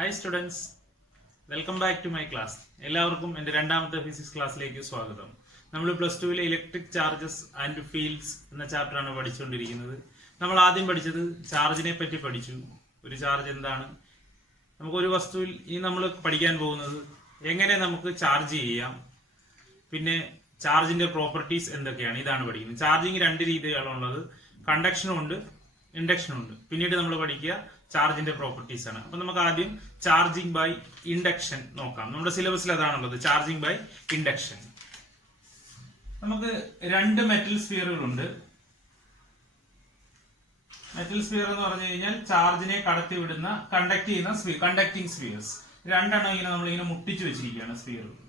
Hi students, welcome back to my class. എല്ലാവർക്കും എൻ്റെ രണ്ടാമത്തെ ഫിസിക്സ് ക്ലാസ്സിലേക്ക് സ്വാഗതം. നമ്മൾ പ്ലസ് ടുവിലെ ഇലക്ട്രിക് ചാർജസ് ആൻഡ് ഫീൽഡ്സ് എന്ന ചാപ്റ്ററാണ് പഠിച്ചുകൊണ്ടിരിക്കുന്നത്. നമ്മൾ ആദ്യം പഠിച്ചത് ചാർജിനെ പറ്റി പഠിച്ചു. ഒരു ചാർജ് എന്താണ്, നമുക്കൊരു വസ്തുവിൽ ഈ നമ്മൾ പഠിക്കാൻ പോകുന്നത് എങ്ങനെ നമുക്ക് ചാർജ് ചെയ്യാം, പിന്നെ ചാർജിന്റെ പ്രോപ്പർട്ടീസ് എന്തൊക്കെയാണ്, ഇതാണ് പഠിക്കുന്നത്. ചാർജിങ് രണ്ട് രീതികളുള്ളത്, കണ്ടക്ഷനും ഉണ്ട്, ഇൻഡക്ഷനും ഉണ്ട്. പിന്നീട് നമ്മൾ പഠിക്കുക ചാർജിന്റെ പ്രോപ്പർട്ടീസ് ആണ്. അപ്പൊ നമുക്ക് ആദ്യം ചാർജിങ് ബൈ ഇൻഡക്ഷൻ നോക്കാം. നമ്മുടെ സിലബസിൽ അതാണുള്ളത്, ചാർജിങ് ബൈ ഇൻഡക്ഷൻ. നമുക്ക് രണ്ട് മെറ്റൽ സ്ഫിയറുകളുണ്ട്. മെറ്റൽ സ്ഫിയർ എന്ന് പറഞ്ഞു കഴിഞ്ഞാൽ ചാർജിനെ കടത്തി വിടുന്ന കണ്ടക്ടിങ് സ്ഫിയേഴ്സ്. രണ്ടെണ്ണം ഇങ്ങനെ നമ്മളിങ്ങനെ മുട്ടിച്ചു വെച്ചിരിക്കുകയാണ് സ്ഫിയറുകൾ.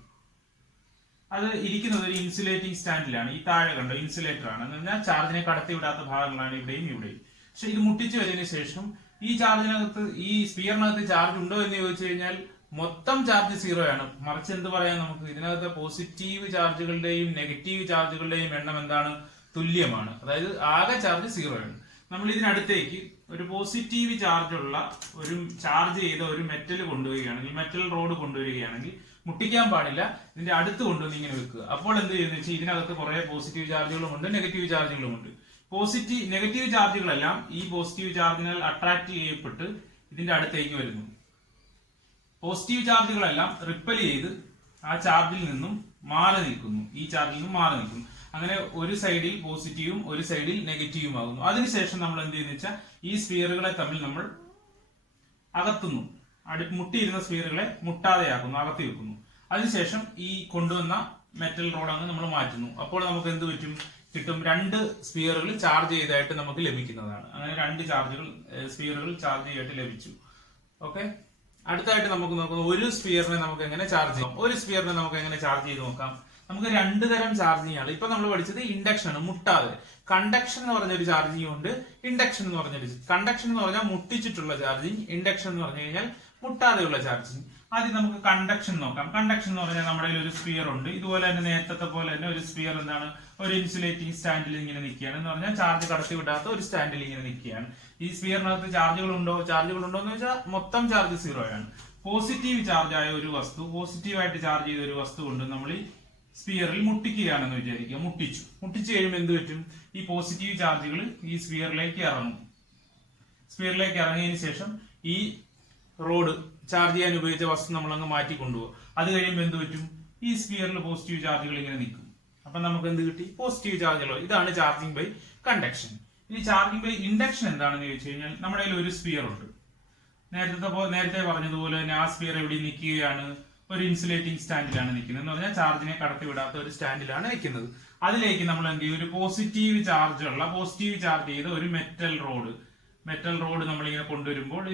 അത് ഇരിക്കുന്നത് ഒരു ഇൻസുലേറ്റിംഗ് സ്റ്റാൻഡിലാണ്. ഈ താഴെ കണ്ടോ ഇൻസുലേറ്റർ ആണ് എന്ന് പറഞ്ഞാൽ ചാർജിനെ കടത്തി വിടാത്ത ഭാഗങ്ങളാണ് ഇവിടെയും ഇവിടെയും. പക്ഷെ ഇത് മുട്ടിച്ചു വെച്ചതിന് ശേഷം ഈ ചാർജിനകത്ത്, ഈ സ്ഫിയറിനകത്ത് ചാർജ് ഉണ്ടോ എന്ന് ചോദിച്ചു കഴിഞ്ഞാൽ മൊത്തം ചാർജ് സീറോ ആണ്. മറിച്ച് എന്ത് പറയാം, നമുക്ക് ഇതിനകത്ത് പോസിറ്റീവ് ചാർജുകളുടെയും നെഗറ്റീവ് ചാർജുകളുടെയും എണ്ണം എന്താണ്, തുല്യമാണ്. അതായത് ആകെ ചാർജ് സീറോ ആണ്. നമ്മൾ ഇതിനടുത്തേക്ക് ഒരു പോസിറ്റീവ് ചാർജ് ഉള്ള ഒരു ചാർജ് ചെയ്ത ഒരു മെറ്റൽ കൊണ്ടുവരികയാണെങ്കിൽ, മെറ്റൽ റോഡ് കൊണ്ടുവരികയാണെങ്കിൽ മുട്ടിക്കാൻ പാടില്ല, ഇതിന്റെ അടുത്ത് കൊണ്ടുവന്ന് ഇങ്ങനെ വെക്കുക. അപ്പോൾ എന്ത് ചെയ്യുന്നത് വെച്ചാൽ ഇതിനകത്ത് കുറെ പോസിറ്റീവ് ചാർജുകളും ഉണ്ട്, നെഗറ്റീവ് ചാർജുകളും ഉണ്ട്. നെഗറ്റീവ് ചാർജുകളെല്ലാം ഈ പോസിറ്റീവ് ചാർജിനാൽ അട്രാക്ട് ചെയ്യപ്പെട്ട് ഇതിന്റെ അടുത്തേക്ക് വരുന്നു. പോസിറ്റീവ് ചാർജുകളെല്ലാം റിപ്പൽ ചെയ്ത് ആ ചാർജിൽ നിന്നും മാറി നിൽക്കുന്നു, ഈ ചാർജിൽ നിന്നും മാറി നിൽക്കുന്നു. അങ്ങനെ ഒരു സൈഡിൽ പോസിറ്റീവും ഒരു സൈഡിൽ നെഗറ്റീവും ആകുന്നു. അതിനുശേഷം നമ്മൾ എന്ത് ചെയ്യുന്ന വെച്ചാൽ ഈ സ്ഫിയറുകളെ തമ്മിൽ നമ്മൾ അകത്തുന്നു, മുട്ടിയിരുന്ന സ്ഫിയറുകളെ മുട്ടാതെയാക്കുന്നു, അകത്തി വെക്കുന്നു. അതിനുശേഷം ഈ കൊണ്ടുവന്ന മെറ്റൽ റോഡ് അങ്ങ് നമ്മൾ മാറ്റുന്നു. അപ്പോൾ നമുക്ക് എന്ത് പറ്റും, കിട്ടും, രണ്ട് സ്ഫിയറുകൾ ചാർജ് ചെയ്തായിട്ട് നമുക്ക് ലഭിക്കുന്നതാണ്. അങ്ങനെ രണ്ട് സ്ഫിയറുകൾ ചാർജ് ചെയ്തിട്ട് ലഭിച്ചു. ഓക്കെ, അടുത്തായിട്ട് നമുക്ക് നോക്കുന്നത് ഒരു സ്ഫിയറിനെ നമുക്ക് എങ്ങനെ ചാർജ് ചെയ്യാം. ഒരു സ്ഫിയറിനെ നമുക്ക് എങ്ങനെ ചാർജ് ചെയ്ത് നോക്കാം. നമുക്ക് രണ്ട് തരം ചാർജിങ് ആണ്. ഇപ്പൊ നമ്മൾ പഠിച്ചത് ഇൻഡക്ഷൻ ആണ്, മുട്ടാതെ. കണ്ടക്ഷൻ എന്ന് പറഞ്ഞൊരു ചാർജിങ് ഉണ്ട്, ഇൻഡക്ഷൻ എന്ന് പറഞ്ഞൊരു. കണ്ടക്ഷൻ എന്ന് പറഞ്ഞാൽ മുട്ടിച്ചിട്ടുള്ള ചാർജിങ്, ഇൻഡക്ഷൻ എന്ന് പറഞ്ഞു കഴിഞ്ഞാൽ മുട്ടാതെയുള്ള ചാർജിങ്. ആദ്യം നമുക്ക് കണ്ടക്ഷൻ നോക്കാം. കണ്ടക്ഷൻ എന്ന് പറഞ്ഞാൽ നമ്മുടെ ഒരു സ്ഫിയർ ഉണ്ട്. ഇതുപോലെ തന്നെ നേരത്തെ പോലെ തന്നെ ഒരു സ്ഫിയർ എന്താണ്, ഒരു ഇൻസുലേറ്റിംഗ് സ്റ്റാൻഡിൽ ഇങ്ങനെ നിൽക്കുകയാണ്. എന്ന് പറഞ്ഞാൽ ചാർജ് കടത്തി വിടാത്ത ഒരു സ്റ്റാൻഡിൽ ഇങ്ങനെ നിൽക്കുകയാണ്. ഈ സ്ഫിയറിനകത്ത് ചാർജുകൾ ഉണ്ടോ എന്ന് വെച്ചാൽ മൊത്തം ചാർജ് സീറോ ആണ്. പോസിറ്റീവ് ചാർജ് ആയ ഒരു വസ്തു, പോസിറ്റീവായിട്ട് ചാർജ് ചെയ്ത ഒരു വസ്തു കൊണ്ട് നമ്മൾ ഈ സ്ഫിയറിൽ മുട്ടിക്കുകയാണെന്ന് വിചാരിക്കുക. മുട്ടിച്ചു കഴിയുമ്പോൾ എന്ത് പറ്റും, ഈ പോസിറ്റീവ് ചാർജുകൾ ഈ സ്ഫിയറിലേക്ക് ഇറങ്ങും. സ്ഫിയറിലേക്ക് ഇറങ്ങിയതിനു ശേഷം ഈ റോഡ് ചാർജ് ചെയ്യാൻ ഉപയോഗിച്ച വസ്തു നമ്മൾ അങ്ങ് മാറ്റി കൊണ്ടുപോകും. അത് കഴിയുമ്പോൾ എന്ത് പറ്റും, ഈ സ്ഫിയറിൽ പോസിറ്റീവ് ചാർജുകൾ ഇങ്ങനെ നിൽക്കും. അപ്പൊ നമുക്ക് എന്ത് കിട്ടി, പോസിറ്റീവ് ചാർജുകൾ. ഇതാണ് ചാർജിങ് ബൈ കണ്ടക്ഷൻ. ഇനി ചാർജിങ് ബൈ ഇൻഡക്ഷൻ എന്താണെന്ന് ചോദിച്ചു കഴിഞ്ഞാൽ, നമ്മുടെ കയ്യിൽ ഒരു സ്ഫിയർ ഉണ്ട്. നേരത്തെ പറഞ്ഞതുപോലെ തന്നെ ആ സ്ഫിയർ എവിടെ നിൽക്കുകയാണ്, ഒരു ഇൻസുലേറ്റിംഗ് സ്റ്റാൻഡിലാണ് നിൽക്കുന്നത്. എന്ന് പറഞ്ഞാൽ ചാർജിനെ കടത്തി വിടാത്ത ഒരു സ്റ്റാൻഡിലാണ് നിൽക്കുന്നത്. അതിലേക്ക് നമ്മൾ എന്ത് ചെയ്യും, ഒരു പോസിറ്റീവ് ചാർജ് ചെയ്ത ഒരു മെറ്റൽ റോഡ് നമ്മളിങ്ങനെ കൊണ്ടുവരുമ്പോൾ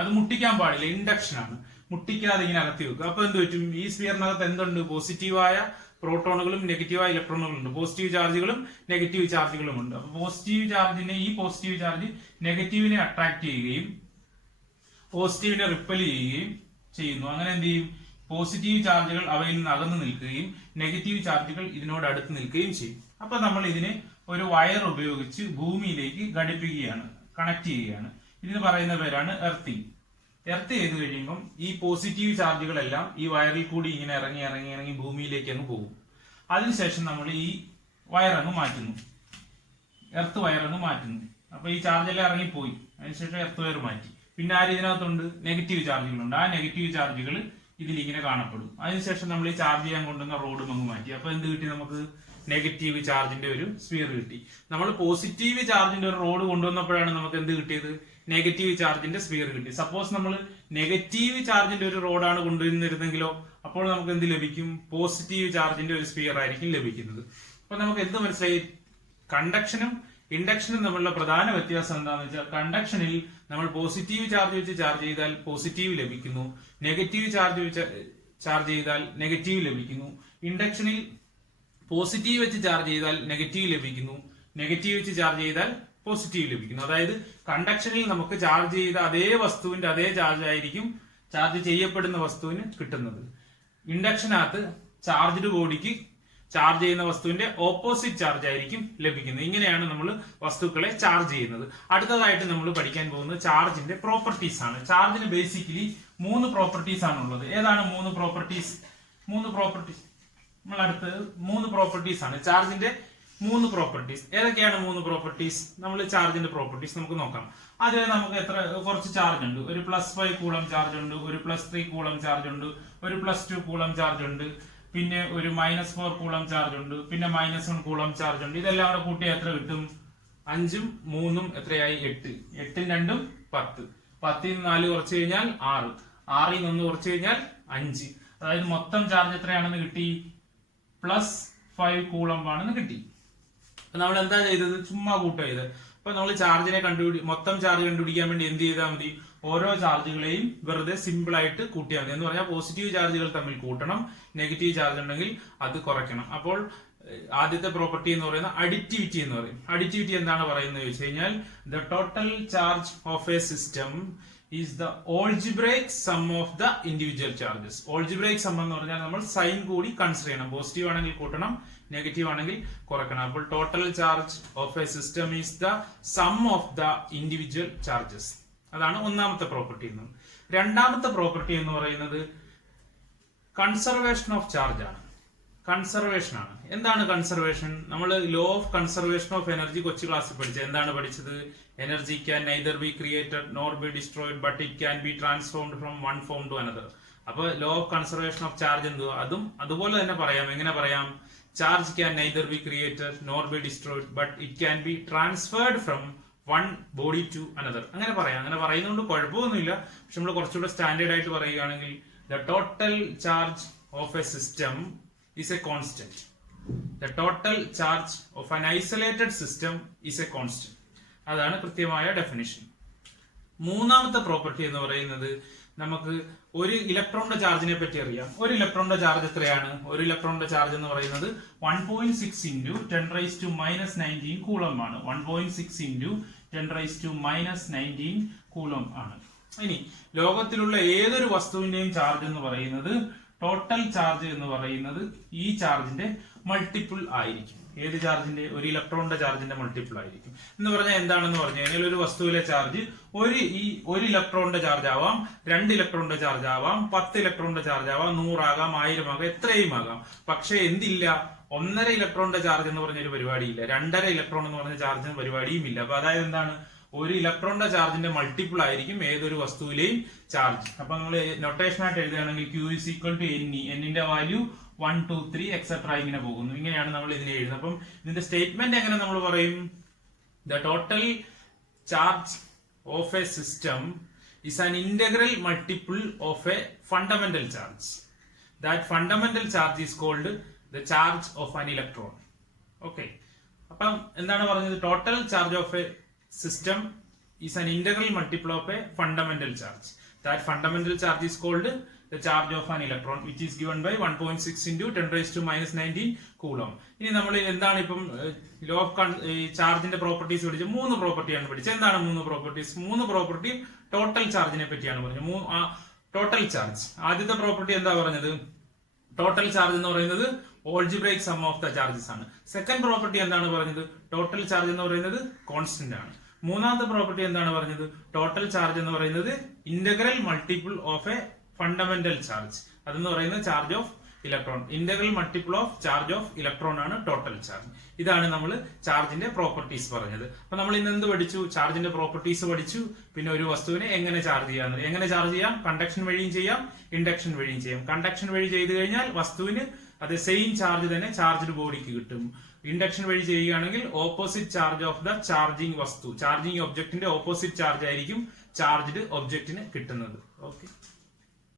അത് മുട്ടിക്കാൻ പാടില്ല, ഇൻഡക്ഷൻ ആണ്. മുട്ടിക്കാതെ ഇങ്ങനെ അകത്തി വെക്കുക. അപ്പൊ എന്ത് പറ്റും, ഈ സ്ഫിയറിനകത്ത് എന്തുണ്ട്, പോസിറ്റീവായ പ്രോട്ടോണുകളും നെഗറ്റീവായ ഇലക്ട്രോണുകളും ഉണ്ട്. പോസിറ്റീവ് ചാർജുകളും നെഗറ്റീവ് ചാർജുകളും ഉണ്ട്. അപ്പൊ ഈ പോസിറ്റീവ് ചാർജ് നെഗറ്റീവിനെ അട്രാക്ട് ചെയ്യുകയും പോസിറ്റീവിനെ റിപ്പൽ ചെയ്യുകയും ചെയ്യുന്നു. അങ്ങനെ എന്ത് ചെയ്യും, പോസിറ്റീവ് ചാർജുകൾ അവയിൽ നിന്ന് അകന്നു നിൽക്കുകയും നെഗറ്റീവ് ചാർജുകൾ ഇതിനോട് അടുത്ത് നിൽക്കുകയും ചെയ്യും. അപ്പൊ നമ്മൾ ഇതിനെ ഒരു വയർ ഉപയോഗിച്ച് ഭൂമിയിലേക്ക് ഘടിപ്പിക്കുകയാണ്, കണക്ട് ചെയ്യുകയാണ്. ഇതിന് പറയുന്ന പേരാണ് എർത്തിങ്. എർത്ത് ചെയ്ത് കഴിയുമ്പം ഈ പോസിറ്റീവ് ചാർജുകളെല്ലാം ഈ വയറിൽ കൂടി ഇങ്ങനെ ഇറങ്ങി ഭൂമിയിലേക്ക് അങ്ങ് പോകും. അതിനുശേഷം നമ്മൾ ഈ വയറങ്ങ് മാറ്റുന്നു, എർത്ത് വയറങ്ങ് മാറ്റുന്നു. അപ്പൊ ഈ ചാർജെല്ലാം ഇറങ്ങിപ്പോയി. അതിനുശേഷം എർത്ത് വയർ മാറ്റി. പിന്നെ ആര് ഇതിനകത്തുണ്ട്, നെഗറ്റീവ് ചാർജുകളുണ്ട്. ആ നെഗറ്റീവ് ചാർജുകൾ ഇതിലിങ്ങനെ കാണപ്പെടും. അതിനുശേഷം നമ്മൾ ഈ ചാർജ് ചെയ്യാൻ കൊണ്ടുവന്ന റോഡും അങ്ങ് മാറ്റി. അപ്പൊ എന്ത് കിട്ടി, നമുക്ക് നെഗറ്റീവ് ചാർജിന്റെ ഒരു സ്ഫിയർ കിട്ടി. നമ്മൾ പോസിറ്റീവ് ചാർജിന്റെ ഒരു റോഡ് കൊണ്ടുവന്നപ്പോഴാണ് നമുക്ക് എന്ത് കിട്ടിയത്, നെഗറ്റീവ് ചാർജിന്റെ സ്ഫിയർ കിട്ടി. സപ്പോസ് നമ്മൾ നെഗറ്റീവ് ചാർജിന്റെ ഒരു റോഡാണ് കൊണ്ടുവന്നിരുന്നെങ്കിലോ, അപ്പോൾ നമുക്ക് എന്ത് ലഭിക്കും, പോസിറ്റീവ് ചാർജിന്റെ ഒരു സ്ഫിയർ ആയിരിക്കും ലഭിക്കുന്നത്. അപ്പൊ നമുക്ക് എന്ത് മനസ്സിലായി, കണ്ടക്ഷനും ഇൻഡക്ഷനും തമ്മിലുള്ള പ്രധാന വ്യത്യാസം എന്താണെന്ന് വെച്ചാൽ, കണ്ടക്ഷനിൽ നമ്മൾ പോസിറ്റീവ് ചാർജ് വെച്ച് ചാർജ് ചെയ്താൽ പോസിറ്റീവ് ലഭിക്കുന്നു, നെഗറ്റീവ് ചാർജ് വെച്ച് ചാർജ് ചെയ്താൽ നെഗറ്റീവ് ലഭിക്കുന്നു. ഇൻഡക്ഷനിൽ പോസിറ്റീവ് വെച്ച് ചാർജ് ചെയ്താൽ നെഗറ്റീവ് ലഭിക്കുന്നു, നെഗറ്റീവ് വെച്ച് ചാർജ് ചെയ്താൽ പോസിറ്റീവ് ലഭിക്കുന്നു. അതായത് കണ്ടക്ഷനിൽ നമുക്ക് ചാർജ് ചെയ്ത അതേ വസ്തുവിന്റെ അതേ ചാർജ് ആയിരിക്കും ചാർജ് ചെയ്യപ്പെടുന്ന വസ്തുവിന് കിട്ടുന്നത്. ഇൻഡക്ഷനകത്ത് ചാർജ്ഡ് ബോഡിക്ക് ചാർജ് ചെയ്യുന്ന വസ്തുവിന്റെ ഓപ്പോസിറ്റ് ചാർജ് ആയിരിക്കും ലഭിക്കുന്നത്. ഇങ്ങനെയാണ് നമ്മൾ വസ്തുക്കളെ ചാർജ് ചെയ്യുന്നത്. അടുത്തതായിട്ട് നമ്മൾ പഠിക്കാൻ പോകുന്നത് ചാർജിന്റെ പ്രോപ്പർട്ടീസ് ആണ്. ചാർജിന് ബേസിക്കലി 3 പ്രോപ്പർട്ടീസ് ആണ് ഉള്ളത്. ഏതാണ് 3 പ്രോപ്പർട്ടീസ്? നമ്മൾ അടുത്ത് 3 പ്രോപ്പർട്ടീസ് ആണ്. ചാർജിന്റെ 3 പ്രോപ്പർട്ടീസ് ഏതൊക്കെയാണ്? 3 പ്രോപ്പർട്ടീസ് നമ്മൾ ചാർജിന്റെ പ്രോപ്പർട്ടീസ് നമുക്ക് നോക്കാം. അതിൽ നമുക്ക് കുറച്ച് ചാർജ് ഉണ്ട്. ഒരു +5 കൂളം ചാർജ് ഉണ്ട്, ഒരു +3 കൂളം ചാർജ് ഉണ്ട്, ഒരു +2 കൂളം ചാർജ് ഉണ്ട്, പിന്നെ ഒരു -4 കൂളം ചാർജ് ഉണ്ട്, പിന്നെ -1 കൂളം ചാർജ് ഉണ്ട്. ഇതെല്ലാം കൂടെ കൂട്ടിയാൽ എത്ര കിട്ടും? 5ഉം 3ഉം എത്രയായി? 8. 8ഉം 2ഉം 10. 10ൽ നിന്ന് 4 കുറച്ച് കഴിഞ്ഞാൽ 6. 6ൽ നിന്ന് 1 കുറച്ച് കഴിഞ്ഞാൽ 5. അതായത് മൊത്തം ചാർജ് എത്രയാണെന്ന് കിട്ടി? +5 കൂളം ആണെന്ന് കിട്ടി. നമ്മൾ എന്താ ചെയ്തത്? ചുമ്മാ കൂട്ടുക ചെയ്തത്. അപ്പൊ നമ്മൾ ചാർജിനെ മൊത്തം ചാർജ് കണ്ടുപിടിക്കാൻ വേണ്ടി എന്ത് ചെയ്താൽ മതി? ഓരോ ചാർജുകളെയും വെറുതെ സിമ്പിൾ ആയിട്ട് കൂട്ടിയാൽ മതി. എന്ന് പറഞ്ഞാൽ പോസിറ്റീവ് ചാർജുകൾ തമ്മിൽ കൂട്ടണം, നെഗറ്റീവ് ചാർജ് ഉണ്ടെങ്കിൽ അത് കുറയ്ക്കണം. അപ്പോൾ ആദ്യത്തെ പ്രോപ്പർട്ടി എന്ന് പറയുന്നത് അഡിറ്റിവിറ്റി എന്ന് പറയും. അഡിറ്റിവിറ്റി എന്താണ് പറയുന്നത് ചോദിച്ചു കഴിഞ്ഞാൽ the total charge of a system is the algebraic some of the individual charges. Algebraic some എന്ന് പറഞ്ഞാൽ നമ്മൾ സൈൻ കൂടി കൺസിഡർ ചെയ്യണം. പോസിറ്റീവ് ആണെങ്കിൽ കൂട്ടണം, നെഗറ്റീവ് ആണെങ്കിൽ കുറയ്ക്കണം. അപ്പോൾ total charge of a system is the sum of the individual charges. അതാണ് ഒന്നാമത്തെ പ്രോപ്പർട്ടി എന്ന്. രണ്ടാമത്തെ പ്രോപ്പർട്ടി എന്ന് പറയുന്നത് കൺസർവേഷൻ ഓഫ് ചാർജ് ആണ്. കൺസർവേഷൻ ആണ്. എന്താണ് കൺസർവേഷൻ? നമ്മൾ law of conservation of energy കൊച്ചു ക്ലാസ്സിൽ പഠിച്ചത്. എന്താണ് പഠിച്ചത്? Energy can neither be created nor be destroyed but it can be transformed from one form to another. അപ്പൊ law of conservation of charge എന്തുവാ? അതും അതുപോലെ തന്നെ പറയാം. എങ്ങനെ പറയാം? Charge can neither be created nor be destroyed but it can be transferred from one body to another. അങ്ങനെ പറയാം. അങ്ങനെ പറയുന്നതുകൊണ്ട് കുഴപ്പമൊന്നുമില്ല. പക്ഷെ നമ്മൾ കുറച്ചുകൂടെ സ്റ്റാൻഡേർഡ് ആയിട്ട് പറയുകയാണെങ്കിൽ the total charge of a system is a constant. The total charge of an isolated system is a constant. അതാണ് കൃത്യമായ ഡെഫിനിഷൻ. മൂന്നാമത്തെ പ്രോപ്പർട്ടി എന്ന് പറയുന്നത് നമുക്ക് ഒരു ഇലക്ട്രോണിന്റെ ചാർജിനെ പറ്റി അറിയാം. ഒരു ഇലക്ട്രോണിന്റെ ചാർജ് എത്രയാണ്? ഒരു ഇലക്ട്രോണിന്റെ ചാർജ് എന്ന് പറയുന്നത് 1.6 into 10 - 19 കൂളം ആണ്. 1.6 into 10 - 19 കൂളം ആണ്. ഇനി ലോകത്തിലുള്ള ഏതൊരു വസ്തുവിന്റെയും ചാർജ് എന്ന് പറയുന്നത് ടോട്ടൽ ചാർജ് എന്ന് പറയുന്നത് ഈ ചാർജിന്റെ മൾട്ടിപ്പിൾ ആയിരിക്കും. ഏത് ചാർജിന്റെ? ഒരു ഇലക്ട്രോണിന്റെ ചാർജിന്റെ മൾട്ടിപ്പിൾ ആയിരിക്കും. എന്ന് പറഞ്ഞാൽ എന്താണെന്ന് പറഞ്ഞു കഴിഞ്ഞാൽ ഒരു വസ്തുവിലെ ചാർജ് ഒരു ഇലക്ട്രോണിന്റെ ചാർജ് ആവാം, 2 ഇലക്ട്രോണിന്റെ ചാർജ് ആവാം, 10 ഇലക്ട്രോണിന്റെ ചാർജ് ആവാം, 100 ആകാം, 1000 ആകാം, എത്രയും ആകാം. പക്ഷെ എന്തില്ല? 1.5 ഇലക്ട്രോണിന്റെ ചാർജ് എന്ന് പറഞ്ഞൊരു പരിപാടിയില്ല. 2.5 ഇലക്ട്രോൺ എന്ന് പറഞ്ഞ ചാർജിന് പരിപാടിയും ഇല്ല. അപ്പൊ അതായത് എന്താണ്? ഒരു ഇലക്ട്രോണിന്റെ ചാർജിന്റെ മൾട്ടിപ്പിൾ ആയിരിക്കും ഏതൊരു വസ്തുവിലെയും ചാർജ്. അപ്പൊ നമ്മൾ നൊട്ടേഷൻ ആയിട്ട് എഴുതുകയാണെങ്കിൽ Q is equal to NE. എന്നിന്റെ വാല്യൂ 1, 2, 3 എക്സെട്ര ഇങ്ങനെ പോകുന്നു. ഇങ്ങനെയാണ് നമ്മൾ ഇതിനെ എഴുതുന്നത്. അപ്പം ഇതിന്റെ സ്റ്റേറ്റ്മെന്റ് എങ്ങനെ നമ്മൾ പറയും? The total charge of a system is an integral multiple of a fundamental charge. That fundamental charge is called the charge of an electron. Okay. അപ്പം എന്താണ് പറഞ്ഞത്? Total charge of A system is an integral multiple of a fundamental charge. That fundamental charge is called the charge of an electron, which is given by 1.6 into 10 - 19 coulomb. ഇനി നമ്മൾ എന്താണ് ഇപ്പം law of ചാർജിന്റെ properties പഠിച്ച 3 പ്രോപ്പർട്ടിയാണ് പഠിച്ചത്. എന്താണ് 3 properties? 3 property total ചാർജിനെ പറ്റിയാണ് പറഞ്ഞത്. ടോട്ടൽ ചാർജ് ആദ്യത്തെ പ്രോപ്പർട്ടി എന്താ പറഞ്ഞത്? ടോട്ടൽ ചാർജ് എന്ന് പറയുന്നത് algebraic some of the charges ആണ്. സെക്കൻഡ് പ്രോപ്പർട്ടി എന്താണ് പറഞ്ഞത്? ടോട്ടൽ ചാർജ് എന്ന് പറയുന്നത് കോൺസ്റ്റന്റ് ആണ്. മൂന്നാമത്തെ പ്രോപ്പർട്ടി എന്താണ് പറഞ്ഞത്? ടോട്ടൽ ചാർജ് എന്ന് പറയുന്നത് integral multiple of A fundamental charge. അതെന്ന് പറയുന്നത് charge of electron. Integral multiple of charge of electron ആണ് ടോട്ടൽ ചാർജ്. ഇതാണ് നമ്മൾ ചാർജിന്റെ പ്രോപ്പർട്ടീസ് പറഞ്ഞത്. അപ്പൊ നമ്മൾ ഇന്ന് എന്ത് പഠിച്ചു? ചാർജിന്റെ പ്രോപ്പർട്ടീസ് പഠിച്ചു. പിന്നെ ഒരു വസ്തുവിനെ എങ്ങനെ ചാർജ് ചെയ്യാം? എങ്ങനെ ചാർജ് ചെയ്യാം? കണ്ടക്ഷൻ വഴിയും ചെയ്യാം, ഇൻഡക്ഷൻ വഴിയും ചെയ്യാം. കണ്ടക്ഷൻ വഴി ചെയ്തു കഴിഞ്ഞാൽ വസ്തുവിന് അത് സെയിം ചാർജ് തന്നെ ചാർജ്ഡ് ബോഡിക്ക് കിട്ടും. ഇൻഡക്ഷൻ വഴി ചെയ്യുകയാണെങ്കിൽ opposite charge of the charging വസ്തു, ചാർജിങ് ഒബ്ജക്റ്റിന്റെ ഓപ്പോസിറ്റ് ചാർജ് ആയിരിക്കും ചാർജ്ഡ് ഒബ്ജക്റ്റിന് കിട്ടുന്നത്. ഓക്കെ.